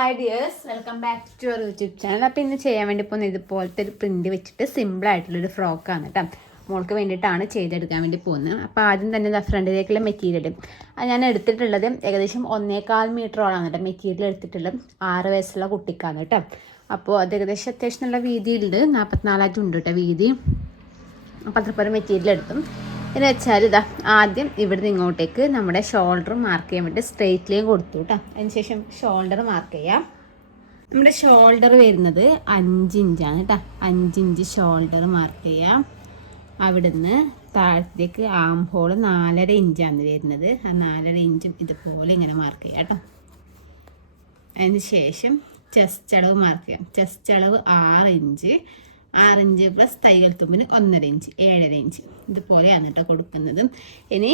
Hi dears, welcome back to our YouTube channel. അപ്പോൾ ഇന്ന് ചെയ്യാൻ വേണ്ടി പോകുന്നത് ഇതുപോലത്തെ ഒരു പ്രിൻറ്റ് വെച്ചിട്ട് സിമ്പിളായിട്ടുള്ളൊരു ഫ്രോക്കാണ് കേട്ടോ. മോൾക്ക് വേണ്ടിയിട്ടാണ് ചെയ്തെടുക്കാൻ വേണ്ടി പോകുന്നത്. അപ്പോൾ ആദ്യം തന്നെ ഫ്രണ്ടിലേക്കുള്ള മെറ്റീരിയൽ അത് ഞാൻ എടുത്തിട്ടുള്ളത് ഏകദേശം 1.25 മീറ്ററോളാണ് കേട്ടോ. മെറ്റീരിയൽ എടുത്തിട്ടുള്ളത് 6 വയസ്സുള്ള കുട്ടിക്കാണ് കേട്ടോ. അപ്പോൾ അത് ഏകദേശം അത്യാവശ്യം നല്ല വീതിയുണ്ട്, 44 ഉണ്ട് കേട്ടോ വീതി. അപ്പോൾ അത്രപ്പോലെ മെറ്റീരിയൽ എടുത്തും എന്ന് വെച്ചാൽ ഇതാ ആദ്യം ഇവിടുന്ന് ഇങ്ങോട്ടേക്ക് നമ്മുടെ ഷോൾഡർ മാർക്ക് ചെയ്യാൻ വേണ്ടി സ്ട്രെയിറ്റ് ലൈൻ കൊടുത്തു കേട്ടോ. അതിനുശേഷം ഷോൾഡർ മാർക്ക് ചെയ്യാം. നമ്മുടെ ഷോൾഡർ വരുന്നത് 5 ഇഞ്ചാണ് കേട്ടോ. 5 ഇഞ്ച് ഷോൾഡർ മാർക്ക് ചെയ്യാം. അവിടുന്ന് താഴത്തേക്ക് ആം ഹോൾ 4.5 ഇഞ്ചാണ് വരുന്നത്. ആ 4.5 ഇഞ്ചും ഇതുപോലെ ഇങ്ങനെ മാർക്ക് ചെയ്യാം കേട്ടോ. അതിന് ശേഷം ചെസ്റ്റ് അളവ് മാർക്ക് ചെയ്യാം. ചെസ്റ്റ് അളവ് 6 ഇഞ്ച്, 6 ഇഞ്ച് പ്ലസ് തയ്യൽ തുമ്പിന് 1.5 ഇഞ്ച്, 7.5 ഇഞ്ച് ഇതുപോലെയാണ് കേട്ടോ കൊടുക്കുന്നത്. ഇനി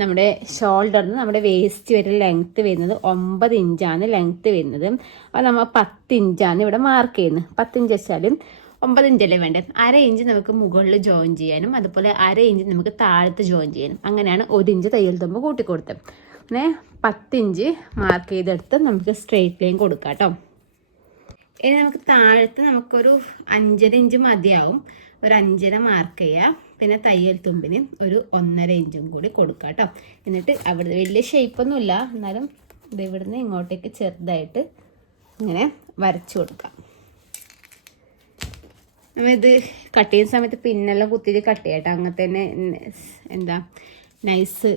നമ്മുടെ ഷോൾഡറിന് നമ്മുടെ വേസ്റ്റ് വരെ ലെങ്ത്ത് വരുന്നത് 9 ഇഞ്ചാണ് ലെങ്ത്ത് വരുന്നത്. അപ്പോൾ നമ്മൾ 10 ഇഞ്ചാണ് ഇവിടെ മാർക്ക് ചെയ്യുന്നത്. 10 ഇഞ്ച് വെച്ചാലും 9 ഇഞ്ചല്ലേ വേണ്ടത്. 1/2 ഇഞ്ച് നമുക്ക് മുകളിൽ ജോയിൻ ചെയ്യാനും അതുപോലെ 1/2 ഇഞ്ച് നമുക്ക് താഴത്ത് ജോയിൻ ചെയ്യാനും. അങ്ങനെയാണ് 1 ഇഞ്ച് തയ്യൽ തുമ്പ് കൂട്ടിക്കൊടുത്തത്. പിന്നെ 10 ഇഞ്ച് മാർക്ക് ചെയ്തെടുത്ത് നമുക്ക് സ്ട്രെയിറ്റ് ലൈൻ കൊടുക്കാം കേട്ടോ. ഇനി നമുക്ക് താഴത്ത് നമുക്കൊരു 5.5 ഇഞ്ച് മതിയാവും. ഒരു 5.5 മാർക്ക് ചെയ്യാം. പിന്നെ തയ്യൽ തുമ്പിന് ഒരു 1.5 ഇഞ്ചും കൂടി കൊടുക്കാം കേട്ടോ. എന്നിട്ട് അവിടെ വലിയ ഷേപ്പൊന്നുമില്ല, എന്നാലും ഇത് ഇവിടുന്ന് ഇങ്ങോട്ടേക്ക് ചെറുതായിട്ട് ഇങ്ങനെ വരച്ചു കൊടുക്കാം. നമ്മളിത് കട്ട് ചെയ്യുന്ന സമയത്ത് പിന്നെല്ലാം കുത്തിയിട്ട് കട്ട് ചെയ്യാം കേട്ടോ. അങ്ങനെ തന്നെ എന്താ നൈസ്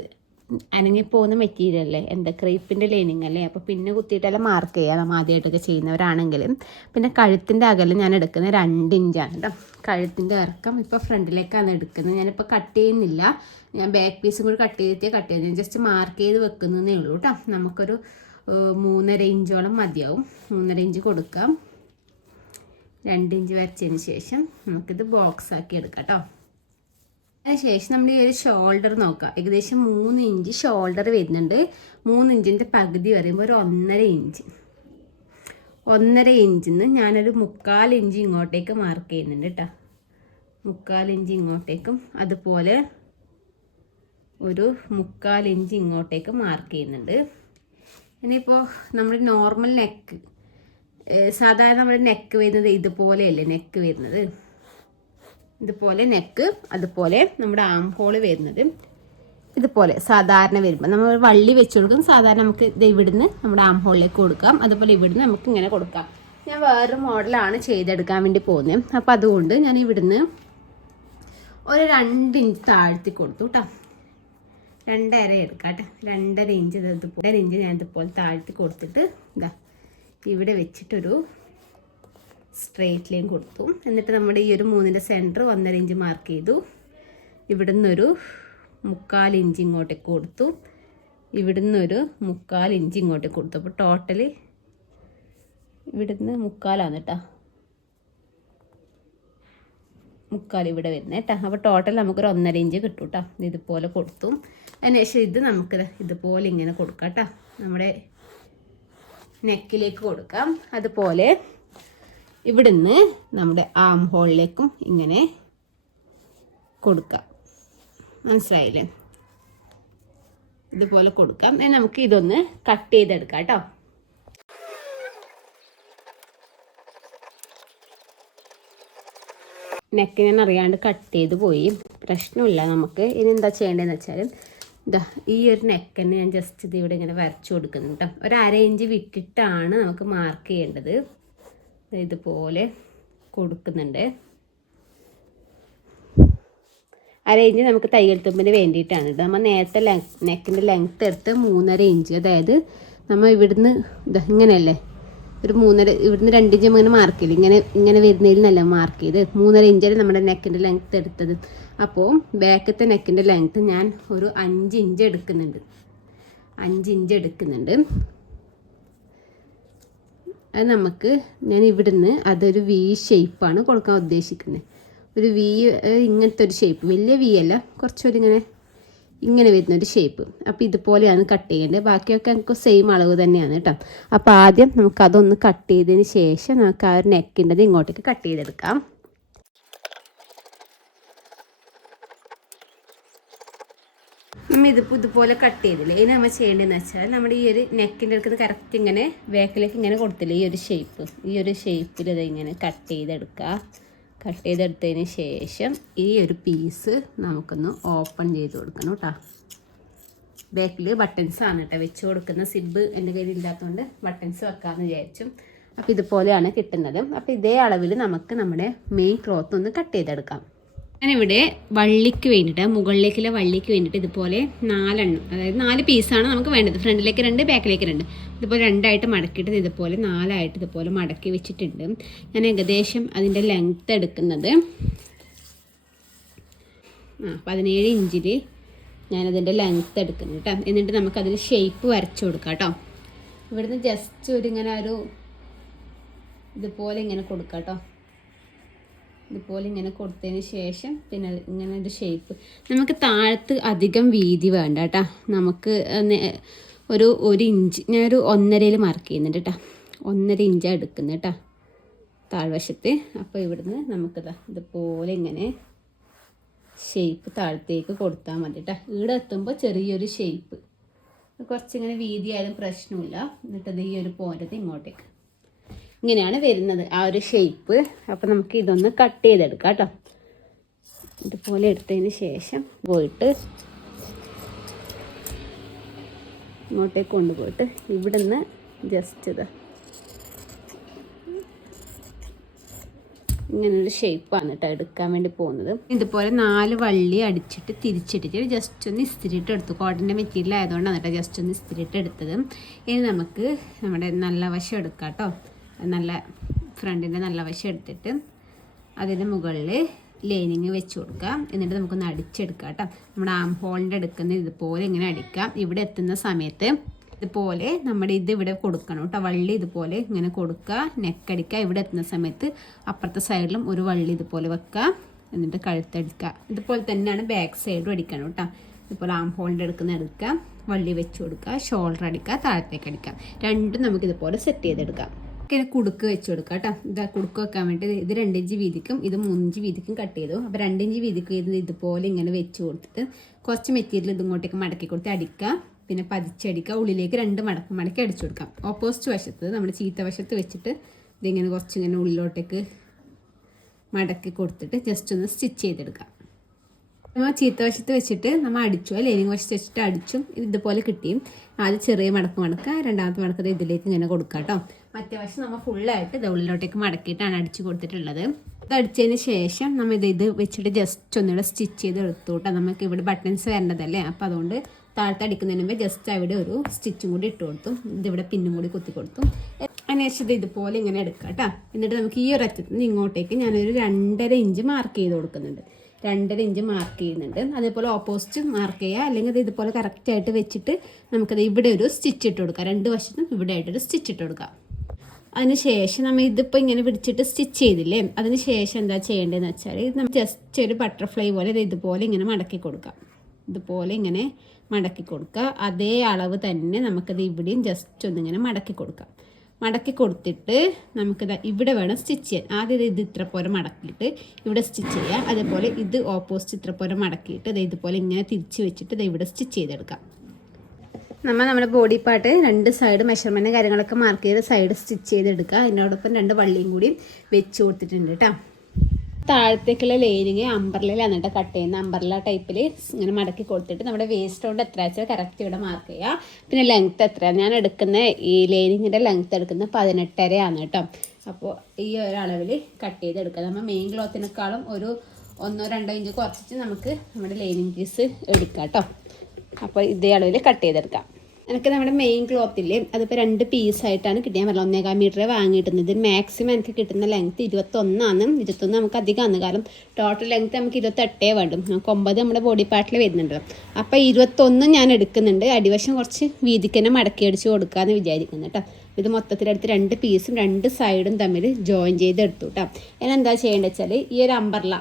അനങ്ങി പോകുന്ന മെറ്റീരിയൽ അല്ലേ, എന്താ ക്രീപ്പിൻ്റെ ലൈനിങ് അല്ലേ. അപ്പോൾ പിന്നെ കുത്തിയിട്ടെല്ലാം മാർക്ക് ചെയ്യാം നമ്മൾ ആദ്യമായിട്ടൊക്കെ ചെയ്യുന്നവരാണെങ്കിലും. പിന്നെ കഴുത്തിൻ്റെ അകലം ഞാൻ എടുക്കുന്നത് 2 ഇഞ്ചാണ് കേട്ടോ. കഴുത്തിൻ്റെ ഇറക്കം ഇപ്പോൾ ഫ്രണ്ടിലേക്കാണ് എടുക്കുന്നത്. ഞാനിപ്പോൾ കട്ട് ചെയ്യുന്നില്ല, ഞാൻ ബാക്ക് പീസും കൂടി കട്ട് ചെയ്യുന്നത് ജസ്റ്റ് മാർക്ക് ചെയ്ത് വെക്കുന്നതേ ഉള്ളൂ കേട്ടോ. നമുക്കൊരു 3.5 ഇഞ്ചോളം മതിയാവും. 3.5 ഇഞ്ച് കൊടുക്കാം. 2 ഇഞ്ച് വരച്ചതിന് ശേഷം നമുക്കിത് ബോക്സ് ആക്കി എടുക്കാം കേട്ടോ. അതിനുശേഷം നമ്മൾ ഈ ഒരു ഷോൾഡർ നോക്കാം. ഏകദേശം 3 ഇഞ്ച് ഷോൾഡർ വരുന്നുണ്ട്. 3 ഇഞ്ചിൻ്റെ പകുതി പറയുമ്പോൾ ഒരു 1.5 ഇഞ്ച്. 1.5 ഇഞ്ചിൽ നിന്ന് ഞാനൊരു 3/4 ഇഞ്ച് ഇങ്ങോട്ടേക്ക് മാർക്ക് ചെയ്യുന്നുണ്ട് കേട്ടോ. 3/4 ഇഞ്ച് ഇങ്ങോട്ടേക്കും അതുപോലെ ഒരു 3/4 ഇഞ്ച് ഇങ്ങോട്ടേക്ക് മാർക്ക് ചെയ്യുന്നുണ്ട്. ഇനിയിപ്പോൾ നമ്മുടെ നോർമൽ നെക്ക്, സാധാരണ നമ്മുടെ നെക്ക് വരുന്നത് ഇതുപോലെയല്ലേ നെക്ക് വരുന്നത്, ഇതുപോലെ നെക്ക്, അതുപോലെ നമ്മുടെ ആം ഹോള് വരുന്നത് ഇതുപോലെ സാധാരണ വരുമ്പോൾ നമ്മൾ വള്ളി വെച്ച് കൊടുക്കും. സാധാരണ നമുക്ക് ഇത് ഇവിടുന്ന് നമ്മുടെ ആം ഹോളിലേക്ക് കൊടുക്കാം, അതുപോലെ ഇവിടുന്ന് നമുക്ക് ഇങ്ങനെ കൊടുക്കാം. ഞാൻ വേറൊരു മോഡലാണ് ചെയ്തെടുക്കാൻ വേണ്ടി പോകുന്നത്. അപ്പോൾ അതുകൊണ്ട് ഞാൻ ഇവിടുന്ന് ഒരു 2 ഇഞ്ച് താഴ്ത്തി കൊടുത്തു കേട്ടോ. 2.5 എടുക്കാം കേട്ടോ. 2.5 ഇഞ്ച് ഇതുപോലെ 1 ഇഞ്ച് ഞാൻ ഇതുപോലെ താഴ്ത്തി കൊടുത്തിട്ട് ഇതാ ഇവിടെ വെച്ചിട്ടൊരു സ്ട്രെയിറ്റ് ലൈൻ കൊടുത്തു. എന്നിട്ട് നമ്മുടെ ഈ ഒരു 3ൻ്റെ സെൻറ്റർ 1.5 ഇഞ്ച് മാർക്ക് ചെയ്തു. ഇവിടുന്ന് ഒരു 3/4 ഇഞ്ച് ഇങ്ങോട്ടേക്ക് കൊടുത്തു. ഇവിടുന്ന് ഒരു 3/4 ഇഞ്ച് ഇങ്ങോട്ടേക്ക് കൊടുത്തു. അപ്പോൾ ടോട്ടൽ ഇവിടുന്ന് 3/4 കേട്ടോ. 3/4 ഇവിടെ വരുന്നത് കേട്ടോ. അപ്പോൾ ടോട്ടൽ നമുക്കൊരു 1.5 ഇഞ്ച് കിട്ടും കേട്ടോ. ഇതുപോലെ കൊടുത്തു. അതിനുശേഷം ഇത് നമുക്ക് ഇതുപോലെ ഇങ്ങനെ കൊടുക്കാം കേട്ടോ. നമ്മുടെ നെക്കിലേക്ക് കൊടുക്കാം. അതുപോലെ ഇവിടുന്ന് നമ്മുടെ ആം ഹോളിലേക്കും ഇങ്ങനെ കൊടുക്കാം. മനസ്സിലായില്ലേ? ഇതുപോലെ കൊടുക്കാം. നമുക്ക് ഇതൊന്ന് കട്ട് ചെയ്തെടുക്കാം കേട്ടോ. നെക്ക് ഞാൻ അറിയാണ്ട് കട്ട് ചെയ്ത് പോയി, പ്രശ്നമില്ല നമുക്ക്. ഇനി എന്താ ചെയ്യേണ്ടതെന്ന് വെച്ചാൽ ഇതാ ഈ ഒരു നെക്ക് തന്നെ ഞാൻ ജസ്റ്റ് ഇത് ഇവിടെ ഇങ്ങനെ വരച്ചു കൊടുക്കുന്നുണ്ട് കേട്ടോ. ഒരു 1/2 ഇഞ്ച് വിട്ടിട്ടാണ് നമുക്ക് മാർക്ക് ചെയ്യേണ്ടത്. ഇതുപോലെ കൊടുക്കുന്നുണ്ട്. 1/2 ഇഞ്ച് നമുക്ക് തയ്യൽ തുമ്പിന് വേണ്ടിയിട്ടാണ്. നമ്മൾ നേരത്തെ നെക്കിൻ്റെ ലെങ്ത്ത് എടുത്ത് 3.5 ഇഞ്ച്, അതായത് നമ്മൾ ഇവിടുന്ന് ഇങ്ങനെയല്ലേ ഒരു 3.5, ഇവിടുന്ന് 2 ഇഞ്ച് ഇങ്ങനെ മാർക്ക് ചെയ്ത് ഇങ്ങനെ വരുന്നതിൽ നല്ല മാർക്ക് ചെയ്ത് 3.5 ഇഞ്ചാണ് നമ്മുടെ നെക്കിൻ്റെ ലെങ്ത്ത് എടുത്തത്. അപ്പോൾ ബാക്കത്തെ നെക്കിൻ്റെ ലെങ്ത്ത് ഞാൻ ഒരു 5 ഇഞ്ച് എടുക്കുന്നുണ്ട്. 5 ഇഞ്ച് എടുക്കുന്നുണ്ട്. അത് നമുക്ക് ഞാൻ ഇവിടുന്ന് അതൊരു വി ഷേപ്പാണ് കൊടുക്കാൻ ഉദ്ദേശിക്കുന്നത്. ഒരു വി, ഇങ്ങനത്തെ ഒരു ഷേപ്പ്, വലിയ വി അല്ല, കുറച്ചൊരു ഇങ്ങനെ വരുന്നൊരു ഷേപ്പ്. അപ്പോൾ ഇതുപോലെയാണ് കട്ട് ചെയ്യേണ്ടത്. ബാക്കിയൊക്കെ നമുക്ക് സെയിം അളവ് തന്നെയാണ് കേട്ടോ. അപ്പോൾ ആദ്യം നമുക്കതൊന്ന് കട്ട് ചെയ്തതിന് ശേഷം നമുക്ക് ആ ഒരു നെക്കിൻ്റെത് ഇങ്ങോട്ടേക്ക് കട്ട് ചെയ്തെടുക്കാം. നമ്മൾ ഇതുപോലെ കട്ട് ചെയ്തില്ലേ, ഇനി നമ്മൾ ചെയ്യേണ്ടതെന്ന് വെച്ചാൽ നമ്മുടെ ഈ ഒരു നെക്കിൻ്റെ അടുത്ത് കറക്റ്റ് ഇങ്ങനെ ബാക്കിലേക്ക് ഇങ്ങനെ കൊടുത്തില്ലേ, ഈ ഒരു ഷേപ്പിൽ ഇത് ഇങ്ങനെ കട്ട് ചെയ്തെടുക്കുക. കട്ട് ചെയ്തെടുത്തതിന് ശേഷം ഈ ഒരു പീസ് നമുക്കൊന്ന് ഓപ്പൺ ചെയ്ത് കൊടുക്കണം കേട്ടോ. ബാക്കിൽ ബട്ടൺസ് ആണ് കേട്ടോ വെച്ച് കൊടുക്കുന്ന. സിബ് എൻ്റെ കയ്യിൽ ഇല്ലാത്തതുകൊണ്ട് ബട്ടൺസ് വെക്കാമെന്ന് വിചാരിച്ചു. അപ്പോൾ ഇതുപോലെയാണ് കിട്ടുന്നത്. അപ്പോൾ ഇതേ അളവിൽ നമുക്ക് നമ്മുടെ മെയിൻ ക്ലോത്ത് ഒന്ന് കട്ട് ചെയ്തെടുക്കാം. ഞാനിവിടെ വള്ളിക്ക് വേണ്ടിയിട്ട്, മുകളിലേക്കുള്ള വള്ളിക്ക് വേണ്ടിയിട്ട് ഇതുപോലെ 4 എണ്ണം, അതായത് 4 പീസാണ് നമുക്ക് വേണ്ടത്. ഫ്രണ്ടിലേക്ക് 2, ബാക്കിലേക്ക് 2, ഇതുപോലെ 2 ആയിട്ട് മടക്കിയിട്ട് ഇതുപോലെ 4 ആയിട്ട് ഇതുപോലെ മടക്കി വെച്ചിട്ടുണ്ട്. ഞാൻ ഏകദേശം അതിൻ്റെ ലെങ്ത്ത് എടുക്കുന്നത് 17 ഇഞ്ചിൽ ഞാനതിൻ്റെ ലെങ്ത്ത് എടുക്കുന്നു കേട്ടോ. എന്നിട്ട് നമുക്കതിന് ഷേപ്പ് വരച്ചു കൊടുക്കാം കേട്ടോ. ഇവിടുന്ന് ജസ്റ്റ് ഇതുപോലെ ഇങ്ങനെ കൊടുക്കാം കേട്ടോ. ഇതുപോലെ ഇങ്ങനെ കൊടുത്തതിന് ശേഷം പിന്നെ ഇങ്ങനെ ഒരു ഷേപ്പ്. നമുക്ക് താഴത്ത് അധികം വീതി വേണ്ട കേട്ടോ. നമുക്ക് ഒരു ഇഞ്ച്, ഞാനൊരു 1.5 മാർക്ക് ചെയ്യുന്നുണ്ട് കേട്ടോ. 1.5 ഇഞ്ചാണ് എടുക്കുന്നത് കേട്ടോ താഴ്വശത്ത്. അപ്പോൾ ഇവിടുന്ന് നമുക്കിതാ ഇതുപോലെ ഇങ്ങനെ ഷേപ്പ് താഴത്തേക്ക് കൊടുത്താൽ മതി കേട്ടോ. ഇവിടെ എത്തുമ്പോൾ ചെറിയൊരു ഷേപ്പ്, കുറച്ചിങ്ങനെ വീതിയായാലും പ്രശ്നമില്ല. എന്നിട്ടത് ഈ ഒരു പോരത് ഇങ്ങോട്ടേക്ക് ഇങ്ങനെയാണ് വരുന്നത് ആ ഒരു ഷേപ്പ്. അപ്പോൾ നമുക്ക് ഇതൊന്ന് കട്ട് ചെയ്തെടുക്കാം കേട്ടോ. ഇതുപോലെ എടുത്തതിന് ശേഷം പോയിട്ട് ഇങ്ങോട്ടേക്ക് കൊണ്ടുപോയിട്ട് ഇവിടെ നിന്ന് ജസ്റ്റ് ഇങ്ങനൊരു ഷേപ്പാണ് കേട്ടോ എടുക്കാൻ വേണ്ടി പോകുന്നത്. ഇതുപോലെ 4 വള്ളി അടിച്ചിട്ട് തിരിച്ചിട്ടിട്ട് ജസ്റ്റ് ഒന്ന് ഇസ്തിരിയിട്ട് എടുത്തു. കോട്ടൻ്റെ മെറ്റീരിയൽ ആയതുകൊണ്ടാണ് കേട്ടോ ജസ്റ്റ് ഒന്ന് ഇസ്തിരിയിട്ട് എടുത്തത്. ഇനി നമുക്ക് നമ്മുടെ നല്ല വശം എടുക്കാം കേട്ടോ. നല്ല ഫ്രണ്ടിൻ്റെ നല്ല വശം എടുത്തിട്ട് അതിന് മുകളിൽ ലൈനിങ് വെച്ച് കൊടുക്കാം. എന്നിട്ട് നമുക്കൊന്ന് അടിച്ചെടുക്കാം കേട്ടോ. നമ്മുടെ ആം ഹോളിൻ്റെ എടുക്കുന്ന ഇതുപോലെ ഇങ്ങനെ അടിക്കാം. ഇവിടെ എത്തുന്ന സമയത്ത് ഇതുപോലെ നമ്മുടെ ഇവിടെ കൊടുക്കണം കേട്ടോ. വള്ളി ഇതുപോലെ ഇങ്ങനെ കൊടുക്കുക, നെക്കടിക്കുക. ഇവിടെ എത്തുന്ന സമയത്ത് അപ്പുറത്തെ സൈഡിലും ഒരു വള്ളി ഇതുപോലെ വെക്കുക, എന്നിട്ട് കഴുത്തടിക്കുക. ഇതുപോലെ തന്നെയാണ് ബാക്ക് സൈഡും അടിക്കണം കേട്ടോ. ഇതുപോലെ ആം ഹോളിൻ്റെ എടുക്കുക, വള്ളി വെച്ച് കൊടുക്കുക, ഷോൾഡർ അടിക്കുക, താഴത്തേക്ക് അടിക്കുക. രണ്ടും നമുക്കിതുപോലെ സെറ്റ് ചെയ്തെടുക്കാം. ഇങ്ങനെ കുടുക്ക് വെച്ച് കൊടുക്കുക കേട്ടോ. ഇതാ കുടുക്ക് വെക്കാൻ വേണ്ടി ഇത് 2 ഇഞ്ച് വീതിക്കും ഇത് 3 ഇഞ്ച് വീതിക്കും കട്ട് ചെയ്തു. അപ്പോൾ 2 ഇഞ്ച് വീതിക്കും ഇതുപോലെ ഇങ്ങനെ വെച്ച് കൊടുത്തിട്ട് കുറച്ച് മെറ്റീരിയൽ ഇങ്ങോട്ടേക്ക് മടക്കി കൊടുത്ത് അടിക്കുക. പിന്നെ പതിച്ചടിക്കുക. ഉള്ളിലേക്ക് 2 മടക്കി അടിച്ചു കൊടുക്കാം. ഓപ്പോസിറ്റ് വശത്ത് നമ്മുടെ ചീത്ത വശത്ത് വെച്ചിട്ട് ഇതിങ്ങനെ കുറച്ചിങ്ങനെ ഉള്ളിലോട്ടേക്ക് മടക്കി കൊടുത്തിട്ട് ജസ്റ്റ് ഒന്ന് സ്റ്റിച്ച് ചെയ്തെടുക്കാം. നമ്മൾ ചീത്ത വശത്ത് വെച്ചിട്ട് നമ്മൾ അടിച്ചു, ലൈനിങ് വശത്ത് വെച്ചിട്ട് അടിച്ചും ഇതുപോലെ കിട്ടിയും. ആദ്യം ചെറിയ മടക്കുക, രണ്ടാമത്തെ മടക്കത് ഇതിലേക്ക് ഇങ്ങനെ കൊടുക്കാം കേട്ടോ. മറ്റേ വശം നമ്മൾ ഫുള്ളായിട്ട് ഇത് ഉള്ളിലോട്ടേക്ക് മടക്കിയിട്ടാണ് അടിച്ചു കൊടുത്തിട്ടുള്ളത്. ഇത് അടിച്ചതിന് ശേഷം നമ്മൾ ഇത് വെച്ചിട്ട് ജസ്റ്റ് ഒന്നുകൂടെ സ്റ്റിച്ച് ചെയ്ത് എടുത്തു കേട്ടോ. നമുക്ക് ഇവിടെ ബട്ടൺസ് വരേണ്ടതല്ലേ, അപ്പോൾ അതുകൊണ്ട് താഴത്ത് അടിക്കുന്നതിന് മുമ്പ് ജസ്റ്റ് അവിടെ ഒരു സ്റ്റിച്ചും കൂടി ഇട്ട് കൊടുത്തു. ഇതിവിടെ പിന്നും കൂടി കുത്തി കൊടുത്തു. അതിനുശേഷം ഇതുപോലെ ഇങ്ങനെ എടുക്കാം കേട്ടോ. എന്നിട്ട് നമുക്ക് ഈ ഒരു അറ്റത്ത് നിന്ന് ഇങ്ങോട്ടേക്ക് ഞാനൊരു 2.5 ഇഞ്ച് മാർക്ക് ചെയ്ത് കൊടുക്കുന്നുണ്ട്. 2.5 ഇഞ്ച് മാർക്ക് ചെയ്യുന്നുണ്ട്. അതേപോലെ ഓപ്പോസിറ്റ് മാർക്ക് ചെയ്യുക, അല്ലെങ്കിൽ അത് ഇതുപോലെ കറക്റ്റായിട്ട് വെച്ചിട്ട് നമുക്കത് ഇവിടെ ഒരു സ്റ്റിച്ച് ഇട്ട് കൊടുക്കാം. 2 വശത്തും ഇവിടെ ആയിട്ടൊരു സ്റ്റിച്ച് ഇട്ട് കൊടുക്കാം. അതിന് ശേഷം നമ്മൾ ഇതിപ്പോൾ ഇങ്ങനെ പിടിച്ചിട്ട് സ്റ്റിച്ച് ചെയ്തില്ലേ, അതിന് ശേഷം എന്താ ചെയ്യേണ്ടതെന്ന് വെച്ചാൽ നമ്മൾ ജസ്റ്റ് ഒരു ബട്ടർഫ്ലൈ പോലെ ഇതുപോലെ ഇങ്ങനെ മടക്കി കൊടുക്കാം. ഇതുപോലെ ഇങ്ങനെ മടക്കി കൊടുക്കുക. അതേ അളവ് തന്നെ നമുക്കത് ഇവിടെയും ജസ്റ്റ് ഒന്നിങ്ങനെ മടക്കി കൊടുക്കാം. മടക്കി കൊടുത്തിട്ട് നമുക്കിത് ഇവിടെ വേണം സ്റ്റിച്ച് ചെയ്യാൻ. ആദ്യം ഇത് ഇത്ര പോലെ മടക്കിയിട്ട് ഇവിടെ സ്റ്റിച്ച് ചെയ്യുക. അതേപോലെ ഇത് ഓപ്പോസിറ്റ് ഇത്ര പോലെ മടക്കിയിട്ട് ഇത് ഇതുപോലെ ഇങ്ങനെ തിരിച്ച് വെച്ചിട്ട് ഇത് ഇവിടെ സ്റ്റിച്ച് ചെയ്തെടുക്കാം. നമ്മുടെ ബോഡി പാർട്ട് 2 സൈഡ് മെഷർമെൻറ്റ് കാര്യങ്ങളൊക്കെ മാർക്ക് ചെയ്ത് സൈഡ് സ്റ്റിച്ച് ചെയ്തെടുക്കുക. അതിനോടൊപ്പം 2 വള്ളിയും കൂടി വെച്ച് കൊടുത്തിട്ടുണ്ട് കേട്ടോ. താഴത്തേക്കുള്ള ലൈനിങ് അമ്പർലയിലാണ് കേട്ടോ കട്ട് ചെയ്യുന്നത്. അമ്പർല ടൈപ്പിൽ ഇങ്ങനെ മടക്കി കൊടുത്തിട്ട് നമ്മുടെ വേസ്റ്റ് കൊണ്ട് എത്ര വെച്ചാൽ കറക്റ്റ് ഇവിടെ മാർക്ക് ചെയ്യുക. പിന്നെ ലെങ്ത്ത് എത്രയാണ് ഞാൻ എടുക്കുന്ന ഈ ലൈനിങ്ങിൻ്റെ ലെങ്ത്ത് എടുക്കുന്നത് 18.5 ആണ് കേട്ടോ. അപ്പോൾ ഈ ഒരു അളവിൽ കട്ട് ചെയ്തെടുക്കുക. നമ്മൾ മെയിൻ ക്ലോത്തിനേക്കാളും ഒരു 1-2 ഇഞ്ച് കുറച്ചിട്ട് നമുക്ക് നമ്മുടെ ലൈനിങ് പീസ് എടുക്കാം കേട്ടോ. അപ്പോൾ ഇതേ അളവിൽ കട്ട് ചെയ്തെടുക്കാം. എനിക്ക് നമ്മുടെ മെയിൻ ക്ലോത്തില്ലേ അതിപ്പോൾ 2 പീസായിട്ടാണ് കിട്ടിയാൽ പറ്റില്ല. 1.25 മീറ്റർ വാങ്ങിയിട്ടുന്നത്. മാക്സിമം എനിക്ക് കിട്ടുന്ന ലെങ്ത്ത് 21 ആണ്. 21 നമുക്ക് അധികമാണ്, കാരണം ടോട്ടൽ ലെങ്ത്ത് നമുക്ക് 28 വേണ്ടും. നമുക്ക് 9 നമ്മുടെ ബോഡി പാർട്ടിൽ വരുന്നുണ്ട്. അപ്പോൾ 21 ഞാൻ എടുക്കുന്നുണ്ട്. അടിവശം കുറച്ച് വീതിക്ക് തന്നെ മടക്കി അടിച്ച് കൊടുക്കാമെന്ന് വിചാരിക്കുന്നു കേട്ടോ. ഇത് മൊത്തത്തിലെടുത്ത് 2 പീസും 2 സൈഡും തമ്മിൽ ജോയിൻ ചെയ്ത് എടുത്തു കേട്ടോ. അതിനെന്താ ചെയ്യേണ്ടത് വെച്ചാൽ ഈ ഒരു അമ്പർല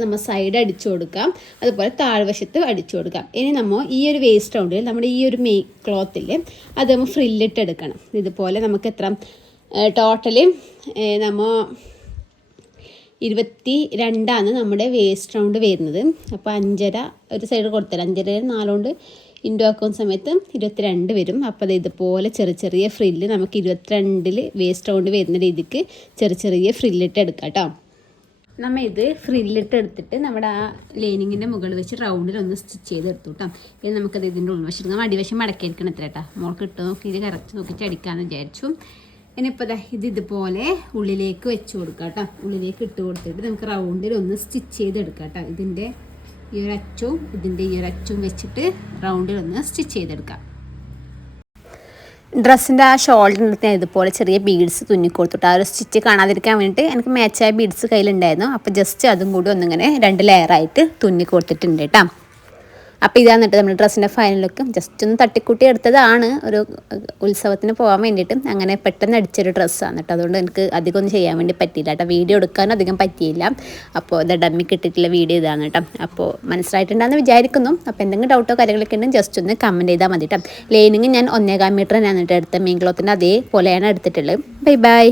നമ്മൾ സൈഡ് അടിച്ചു കൊടുക്കാം, അതുപോലെ താഴ്വശത്ത് അടിച്ചു കൊടുക്കാം. ഇനി നമ്മൾ ഈ ഒരു വേസ്റ്റ് റൗണ്ടിൽ നമ്മുടെ ഈ ഒരു മെയിൻ ക്ലോത്തിൽ അത് നമ്മൾ ഫ്രില്ലിട്ട് എടുക്കണം. ഇതുപോലെ നമുക്ക് എത്ര ടോട്ടലി നമ്മൾ 22 നമ്മുടെ വേസ്റ്റ് റൗണ്ട് വരുന്നത്. അപ്പോൾ 5.5 ഒരു സൈഡ് കൊടുത്തരാം, 5.5 4 കൊണ്ട് ഇൻഡു ആക്കുന്ന സമയത്ത് 22 വരും. അപ്പോൾ അത് ഇതുപോലെ ചെറിയ ചെറിയ ഫ്രില്ല് നമുക്ക് 22-ൽ വേസ്റ്റ് റൗണ്ട് വരുന്ന രീതിക്ക് ചെറിയ ചെറിയ ഫ്രില്ലിട്ട് എടുക്കാം കേട്ടോ. നമ്മൾ ഇത് ഫ്രില്ലിട്ട് എടുത്തിട്ട് നമ്മുടെ ആ ലൈനിങ്ങിൻ്റെ മുകളിൽ വെച്ച് റൗണ്ടിൽ ഒന്ന് സ്റ്റിച്ച് ചെയ്ത് എടുത്തു കേട്ടോ. പിന്നെ നമുക്കത് ഇതിൻ്റെ ഉൾവശം നമ്മൾ അടിവശം മടക്കിയിരിക്കണം എത്ര കേട്ടോ. മോൾക്ക് ഇട്ട് നോക്കി ഇത് കറക്റ്റ് നോക്കിയിട്ട് അടിക്കാമെന്ന് വിചാരിച്ചു. ഇനിയിപ്പോൾ ഇതുപോലെ ഉള്ളിലേക്ക് വെച്ച് കൊടുക്കാം കേട്ടോ. ഉള്ളിലേക്ക് ഇട്ട് കൊടുത്തിട്ട് നമുക്ക് റൗണ്ടിൽ ഒന്ന് സ്റ്റിച്ച് ചെയ്തെടുക്കാം കേട്ടോ. ഇതിൻ്റെ ഈ ഒരു അച്ചവും ഇതിൻ്റെ ഈ ഒരു അച്ചവും വെച്ചിട്ട് റൗണ്ടിൽ ഒന്ന് സ്റ്റിച്ച് ചെയ്തെടുക്കാം. ഡ്രസ്സിൻ്റെ ആ ഷോൾഡറിനടുത്ത് ഇതുപോലെ ചെറിയ ബീഡ്സ് തുന്നിക്കൊടുത്തിട്ട് ആ ഒരു സ്റ്റിച്ച് കാണാതിരിക്കാൻ വേണ്ടിയിട്ട് എനിക്ക് മാച്ചായ ബീഡ്സ് കയ്യിലുണ്ടായിരുന്നു. അപ്പോൾ ജസ്റ്റ് അതും കൂടി ഒന്നിങ്ങനെ 2 ലെയറായിട്ട് തുന്നി കൊടുത്തിട്ടുണ്ട് കേട്ടോ. അപ്പോൾ ഇതാണ് കേട്ടോ നമ്മുടെ ഡ്രസ്സിൻ്റെ ഫൈനൽ ലുക്ക്. ജസ്റ്റ് ഒന്ന് തട്ടിക്കൂട്ടി എടുത്തതാണ് ഒരു ഉത്സവത്തിന് പോകാൻ വേണ്ടിയിട്ട്. അങ്ങനെ പെട്ടെന്ന് അടിച്ചൊരു ഡ്രസ്സാണ് കേട്ടോ. അതുകൊണ്ട് എനിക്ക് അധികം ഒന്നും ചെയ്യാൻ വേണ്ടി പറ്റിയില്ല കേട്ടോ. വീഡിയോ എടുക്കാനും അധികം പറ്റിയില്ല. അപ്പോൾ ഇത് ഡമ്മി കിട്ടിയിട്ടുള്ള വീഡിയോ ഇതാണ് കേട്ടോ. അപ്പോൾ മനസ്സിലായിട്ടുണ്ടാകുന്ന വിചാരിക്കുന്നു. അപ്പോൾ എന്തെങ്കിലും ഡൗട്ടോ കാര്യങ്ങളൊക്കെ ഉണ്ടെങ്കിൽ ജസ്റ്റ് ഒന്ന് കമൻറ്റ് ചെയ്താൽ മതി കേട്ടോ. ലൈനിങ് ഞാൻ 1.25 മീറ്റർ ഞാൻ എടുത്ത മെയിൻ ക്ലോത്തിൻ്റെ അതേപോലെയാണ് എടുത്തിട്ടുള്ളത്. Bye bye.